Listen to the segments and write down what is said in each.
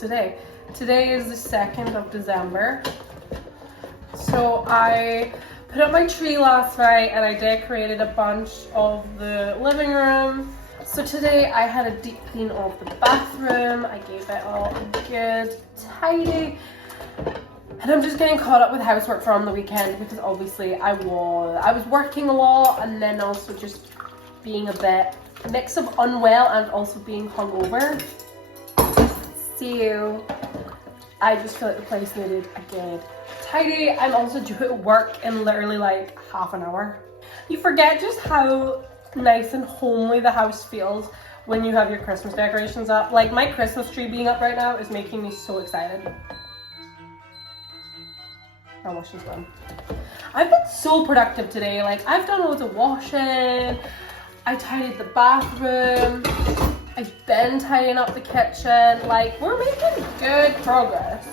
today? Today is the 2nd of December. So I put up my tree last night and I decorated a bunch of the living room. So today I had a deep clean of the bathroom. I gave it all a good tidy. And I'm just getting caught up with housework from the weekend because obviously I was working a lot, and then also just being a bit mix of unwell and also being hungover. So I just feel like the place needed a good tidy. I'm also due at work in literally like half an hour. You forget just how nice and homely the house feels when you have your Christmas decorations up. Like my Christmas tree being up right now is making me so excited. My wash is done. I've been so productive today. Like I've done loads of washing. I tidied the bathroom. I've been tidying up the kitchen. Like we're making good progress.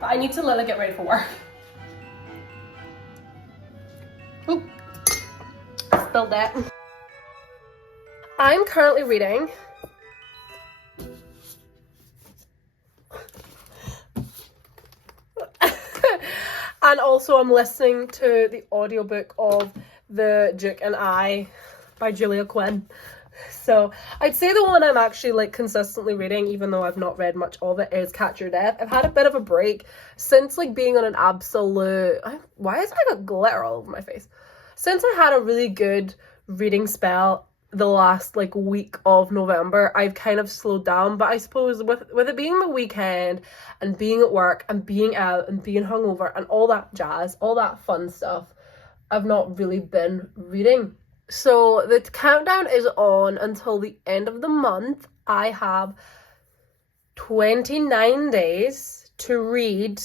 But I need to literally get ready for work. Ooh. Spilled that. I'm currently reading and also I'm listening to the audiobook of The Duke and I by Quinn. So I'd say the one I'm actually like consistently reading, even though I've not read much of it, is Catch Your Death. I've had a bit of a break since like being on an absolute, why is I got glitter all over my face? Since I had a really good reading spell the last like week of November, I've kind of slowed down. But I suppose with it being the weekend and being at work and being out and being hungover and all that jazz, all that fun stuff, I've not really been reading. So the countdown is on until the end of the month. I have 29 days to read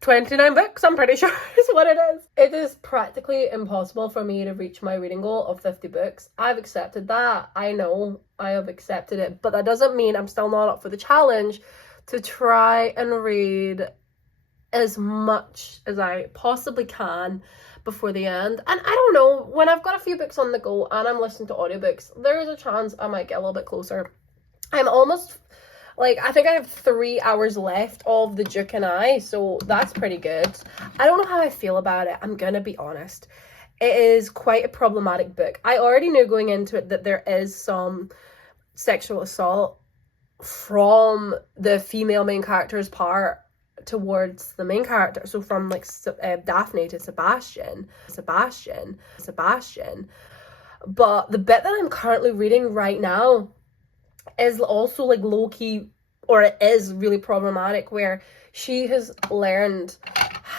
29 books, I'm pretty sure is what it is. It is practically impossible for me to reach my reading goal of 50 books. I've accepted that. I know I have accepted it, but that doesn't mean I'm still not up for the challenge to try and read as much as I possibly can before the end. And I don't know, when I've got a few books on the go and I'm listening to audiobooks, there is a chance I might get a little bit closer. I'm almost like, I think I have 3 hours left of The Duke and I, so that's pretty good. I don't know how I feel about it, I'm gonna be honest. It is quite a problematic book. I already knew going into it that there is some sexual assault from the female main character's part towards the main character. So from like Daphne to Sebastian. But the bit that I'm currently reading right now is also like low-key, or it is really problematic, where she has learned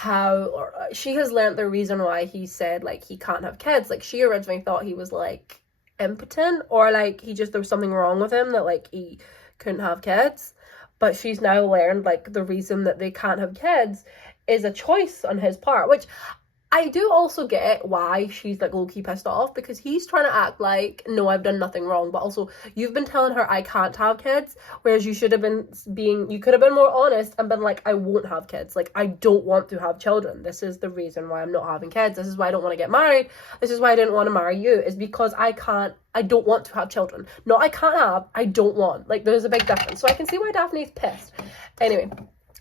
the reason why he said like he can't have kids. Like she originally thought he was like impotent, or like there was something wrong with him that like he couldn't have kids. But she's now learned like the reason that they can't have kids is a choice on his part, which I do also get why she's like low-key pissed off, because he's trying to act like, no, I've done nothing wrong, but also you've been telling her I can't have kids, whereas you could have been more honest and been like, I won't have kids, like I don't want to have children, this is the reason why I'm not having kids, this is why I don't want to get married, this is why I didn't want to marry you, is because I don't want to have children. No, I can't have, I don't want. Like there's a big difference. So I can see why Daphne's pissed. Anyway,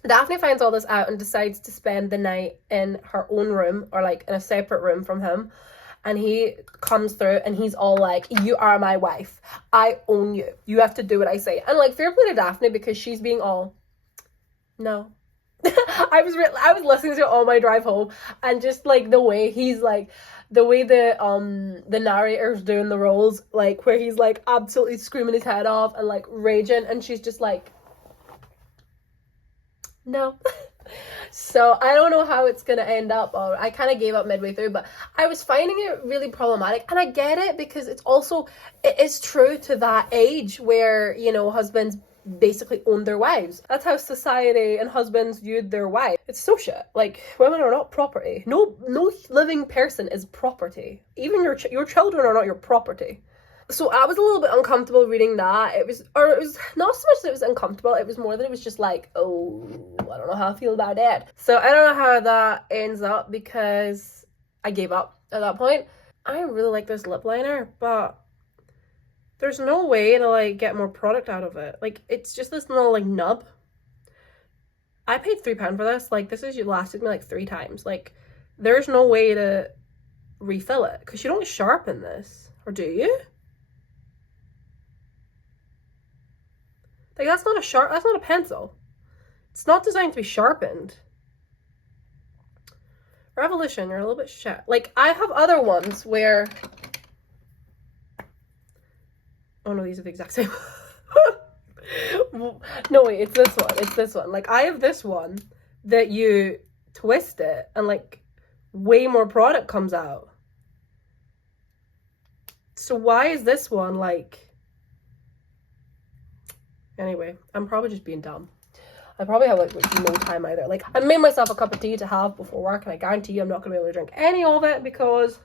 Daphne finds all this out and decides to spend the night in her own room, or like in a separate room from him. And he comes through and he's all like, you are my wife. I own you. You have to do what I say. And like, fair play to Daphne, because she's being all, no. I was listening to it on my drive home, and just like the way he's like, the way the narrator's doing the roles, like where he's like absolutely screaming his head off and like raging, and she's just like, no. So I don't know how it's gonna end up, or I kind of gave up midway through, but I was finding it really problematic. And I get it, because it is true to that age where, you know, husbands basically own their wives. That's how society and husbands viewed their wives. It's so shit. Like, women are not property. No living person is property. Even your children are not your property. So I was a little bit uncomfortable reading that. It was not so much that it was uncomfortable, it was more that it was just like, oh, I don't know how I feel about it. So I don't know how that ends up, because I gave up at that point. I really like this lip liner, but There's no way to like get more product out of it. Like, it's just this little like nub. I paid £3 for this. Like, this has lasted me like 3 times. Like, there's no way to refill it because you don't sharpen this, or do you? Like, that's not a pencil. It's not designed to be sharpened. Revolution, you're a little bit shit. Like, I have other ones where, oh no, these are the exact same. No, wait, it's this one. It's this one. Like, I have this one that you twist it and like way more product comes out. So why is this one like... Anyway, I'm probably just being dumb. I probably have like no time either. Like, I made myself a cup of tea to have before work, and I guarantee you I'm not going to be able to drink any of it because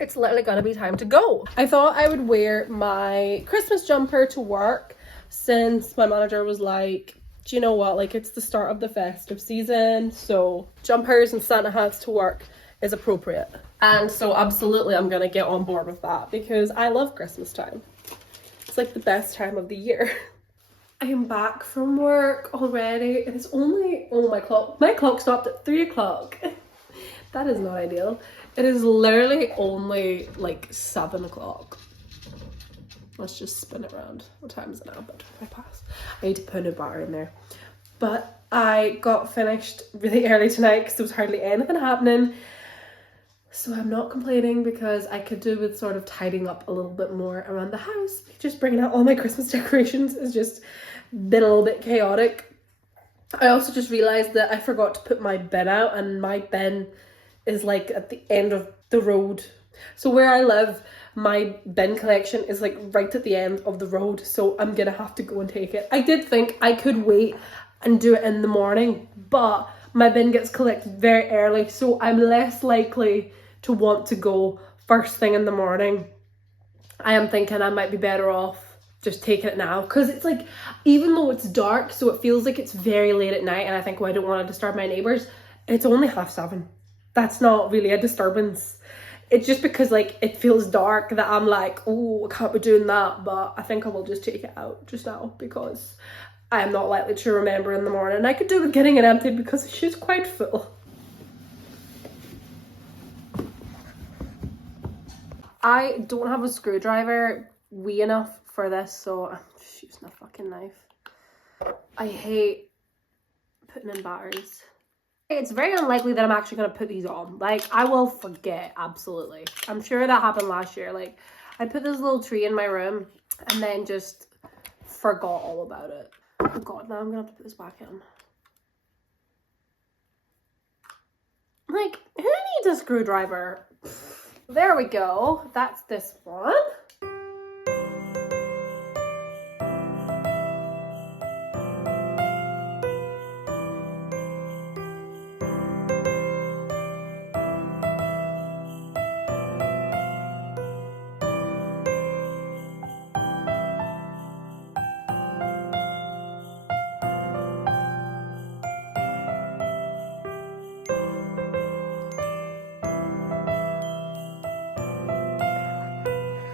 it's literally going to be time to go. I thought I would wear my Christmas jumper to work since my manager was like, do you know what, like, it's the start of the festive season, so jumpers and Santa hats to work is appropriate. And so absolutely I'm going to get on board with that because I love Christmas time. It's like the best time of the year. I am back from work already. It is only, oh, my clock stopped at 3 o'clock. That is not ideal. It is literally only like 7 o'clock. Let's just spin it around. What time is it now? About 25 past. I need to put a bar in there. But I got finished really early tonight because there was hardly anything happening. So I'm not complaining because I could do with sort of tidying up a little bit more around the house. Just bringing out all my Christmas decorations has just been a little bit chaotic. I also just realised that I forgot to put my bin out, and my bin is like at the end of the road. So where I live, my bin collection is like right at the end of the road, so I'm gonna have to go and take it. I did think I could wait and do it in the morning, but my bin gets collected very early, so I'm less likely to want to go first thing in the morning. I am thinking I might be better off just taking it now, because it's like, even though it's dark, so it feels like it's very late at night, and I think, well, I don't want to disturb my neighbours, it's only 7:30. That's not really a disturbance. It's just because like it feels dark that I'm like, oh, I can't be doing that, but I think I will just take it out just now because I am not likely to remember in the morning. I could do with getting it emptied because she's quite full. I don't have a screwdriver wee enough for this, so I'm just using a fucking knife. I hate putting in batteries. It's very unlikely that I'm actually going to put these on. Like, I will forget, absolutely. I'm sure that happened last year. Like, I put this little tree in my room and then just forgot all about it. Oh god, now I'm going to have to put this back in. Like, who needs a screwdriver? There we go. That's this one.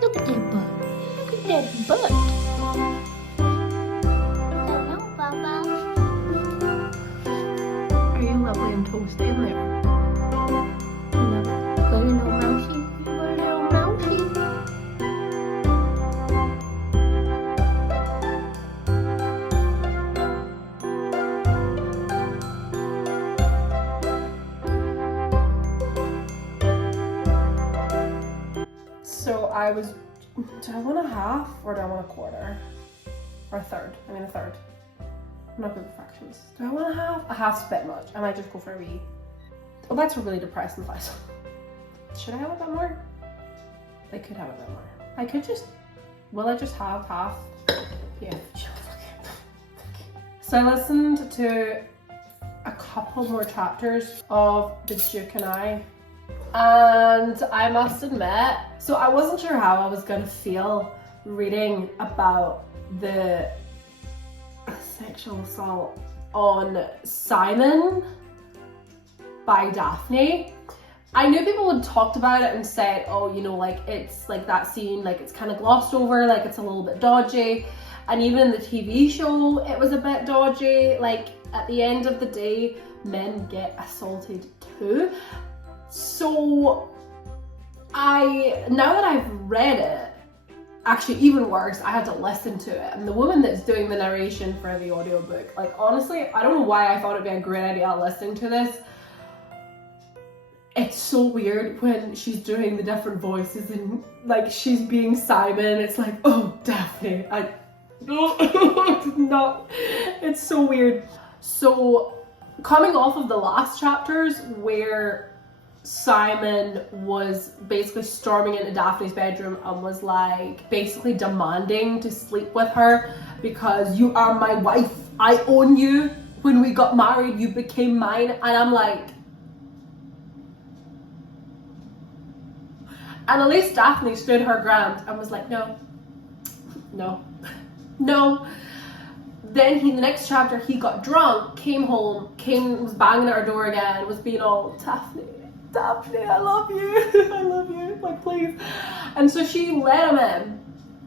Look at that butt. Look at that butt. Hello, Baba. Are you lovely and toasty in there? Got a little mousey. You got a little mousey. So I was, do I want a half or do I want a quarter? Or a third? I mean a third. I'm not good with fractions. Do I want a half? A half's a bit much. I might just go for a wee. Oh, that's a really depressing face. Should I have a bit more? I could have a bit more. I could just, will I just have half? Yeah. So I listened to a couple more chapters of The Duke and and I must admit, so I wasn't sure how I was going to feel reading about the sexual assault on Simon by Daphne, I knew people had talked about it and said, oh, you know, like it's like that scene, like it's kind of glossed over, like it's a little bit dodgy. And even in the TV show, it was a bit dodgy. Like at the end of the day, men get assaulted too. So now that I've read it, actually even worse, I had to listen to it. And the woman that's doing the narration for the audiobook, like honestly, I don't know why I thought it'd be a great idea listening to this. It's so weird when she's doing the different voices and like she's being Simon. It's like, oh, Daphne, it's so weird. So coming off of the last chapters where Simon was basically storming into Daphne's bedroom and was like basically demanding to sleep with her because you are my wife, I own you, when we got married you became mine, and I'm like, and at least Daphne stood her ground and was like, no. Then the next chapter, he got drunk, came home, was banging at her door again, was being all, Daphne, I love you, I love you, like please. And so she let him in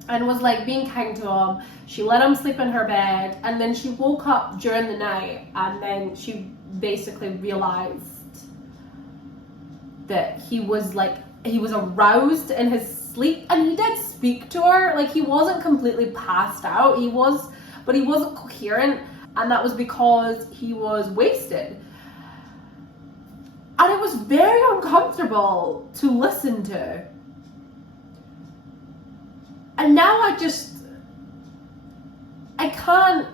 and was like being kind to him. She let him sleep in her bed, and then she woke up during the night and then she basically realized that he was aroused in his sleep, and he did speak to her. Like he wasn't completely passed out, but he wasn't coherent, and that was because he was wasted. And it was very uncomfortable to listen to. And now I can't.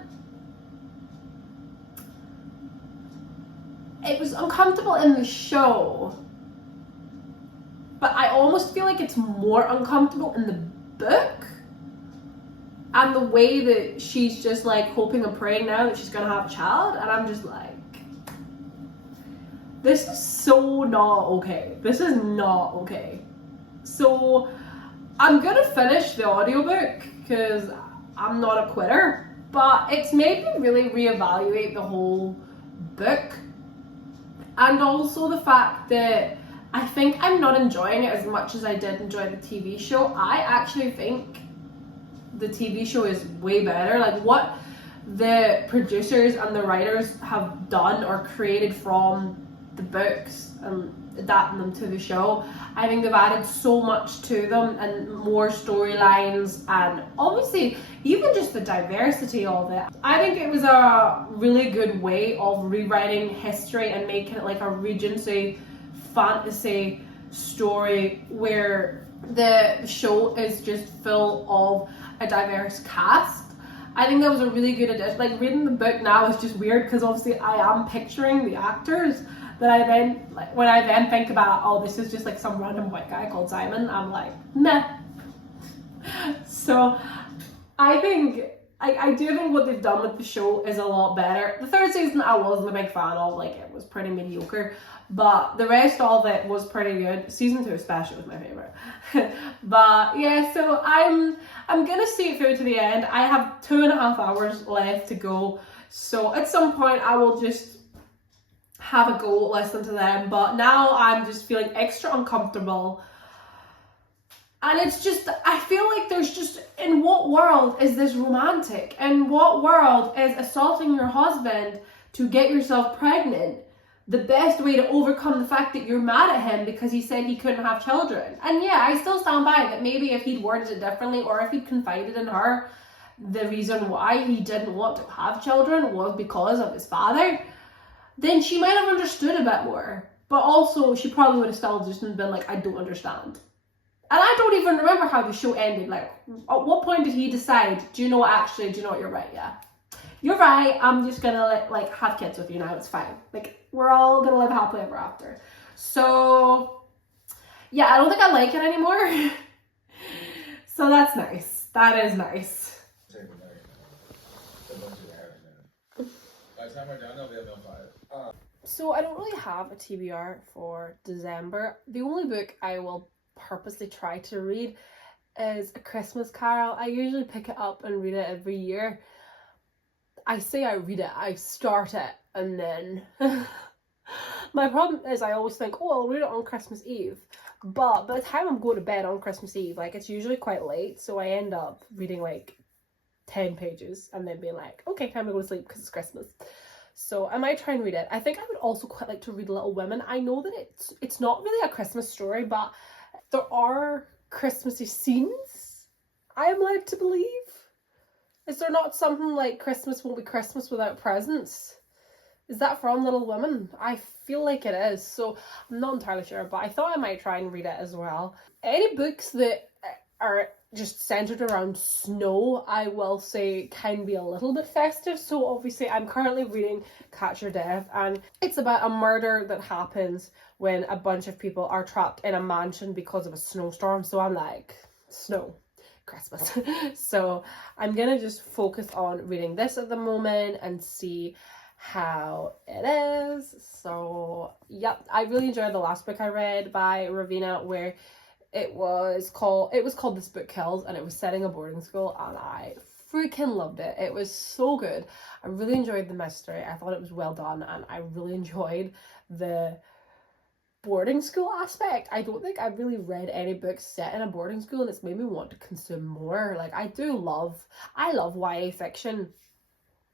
It was uncomfortable in the show, but I almost feel like it's more uncomfortable in the book. And the way that she's just like hoping and praying now that she's gonna have a child, and I'm just like, this is so not okay. This is not okay. So I'm gonna finish the audiobook because I'm not a quitter, but it's made me really reevaluate the whole book. And also the fact that I think I'm not enjoying it as much as I did enjoy the TV show. I actually think the TV show is way better. Like what the producers and the writers have done or created from the books and adapting them to the show, I think they've added so much to them and more storylines, and obviously even just the diversity of it. I think it was a really good way of rewriting history and making it like a Regency fantasy story where the show is just full of a diverse cast. I think that was a really good addition. Like reading the book now is just weird because obviously I am picturing the actors that I then, like when I then think about, oh, this is just like some random white guy called Simon, I'm like, meh. So I think, I do think what they've done with the show is a lot better. The third season I wasn't a big fan of, like it was pretty mediocre, but the rest of it was pretty good. Season 2 especially was my favorite. But yeah, so I'm gonna see it through to the end. I have 2.5 hours left to go, so at some point I will just have a go, listen to them. But now I'm just feeling extra uncomfortable, and it's just, I feel like there's just, in what world is this romantic? In what world is assaulting your husband to get yourself pregnant the best way to overcome the fact that you're mad at him because he said he couldn't have children? And yeah, I still stand by that maybe if he'd worded it differently, or if he'd confided in her the reason why he didn't want to have children was because of his father, then she might have understood a bit more. But also, she probably would have still just been like, I don't understand. And I don't even remember how the show ended. Like, at what point did he decide, do you know what, you're right, yeah. You're right, I'm just gonna like have kids with you now, it's fine. Like, we're all gonna live happily ever after. So, yeah, I don't think I like it anymore. So that's nice. That is nice. By the time we're done, I'll be able to buy it. So I don't really have a TBR for December. The only book I will purposely try to read is A Christmas Carol. I usually pick it up and read it every year. I say I read it, I start it, and then My problem is I always think, oh, I'll read it on Christmas Eve. But by the time I'm going to bed on Christmas Eve, like, it's usually quite late. So I end up reading, like, 10 pages and then being like, okay, time to go to sleep because it's Christmas. So I might try and read it. I think I would also quite like to read Little Women. I know that it's not really a Christmas story, but there are Christmassy scenes, I am led to believe. Is there not something like Christmas won't be Christmas without presents? Is that from Little Women? I feel like it is, so I'm not entirely sure, but I thought I might try and read it as well. Any books that are just centered around snow, I will say, can be a little bit festive. So obviously I'm currently reading Catch Your Death, and it's about a murder that happens when a bunch of people are trapped in a mansion because of a snowstorm. So I'm like, snow, Christmas. So I'm gonna just focus on reading this at the moment and see how it is. So yep, I really enjoyed the last book I read by Ravena, where it was called This Book Kills, and it was set in a boarding school, and I freaking loved it. It was so good. I really enjoyed the mystery. I thought it was well done, and I really enjoyed the boarding school aspect. I don't think I've really read any books set in a boarding school, and it's made me want to consume more. Like, I love YA fiction.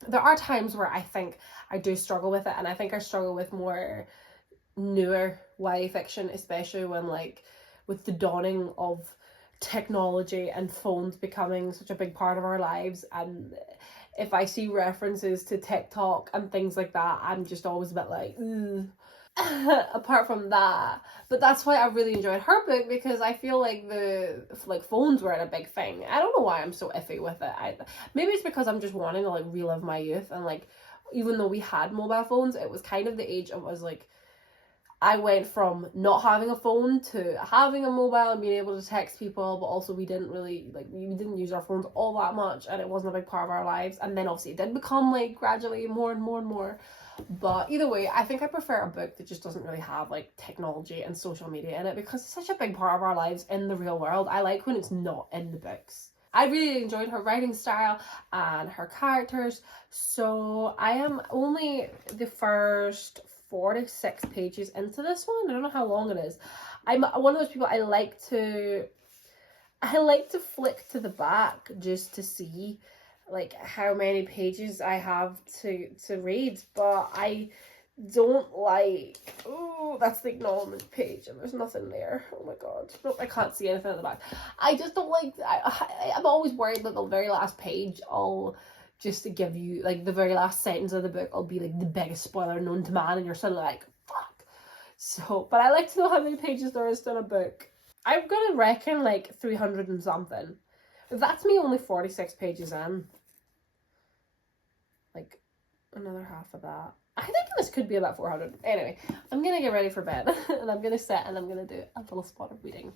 There are times where I think I do struggle with it, and I think I struggle with more newer YA fiction, especially when, like, with the dawning of technology and phones becoming such a big part of our lives, and if I see references to TikTok and things like that, I'm just always a bit like, ugh. Apart from that, but that's why I really enjoyed her book, because I feel like the phones weren't a big thing. I don't know why I'm so iffy with it. Maybe it's because I'm just wanting to like relive my youth, and like, even though we had mobile phones, it was kind of the age of, I was like, I went from not having a phone to having a mobile and being able to text people, but also we didn't use our phones all that much, and it wasn't a big part of our lives. And then obviously it did become like gradually more and more and more. But either way, I think I prefer a book that just doesn't really have like technology and social media in it, because it's such a big part of our lives in the real world. I like when it's not in the books. I really enjoyed her writing style and her characters. So I am only the first 46 pages into this one. I don't know how long it is. I'm one of those people, I like to flick to the back just to see like how many pages I have to read, but I don't like, oh, that's the acknowledgement page and there's nothing there. Oh my god, nope, I can't see anything at the back. I just don't like, I'm always worried that the very last page, just to give you like the very last sentence of the book, will be like the biggest spoiler known to man, and you're suddenly like, fuck. So, but I like to know how many pages there is in a book. I'm gonna reckon like 300 and something. That's me only 46 pages in. Like, another half of that. I think this could be about 400. Anyway, I'm gonna get ready for bed and I'm gonna sit and I'm gonna do a little spot of reading.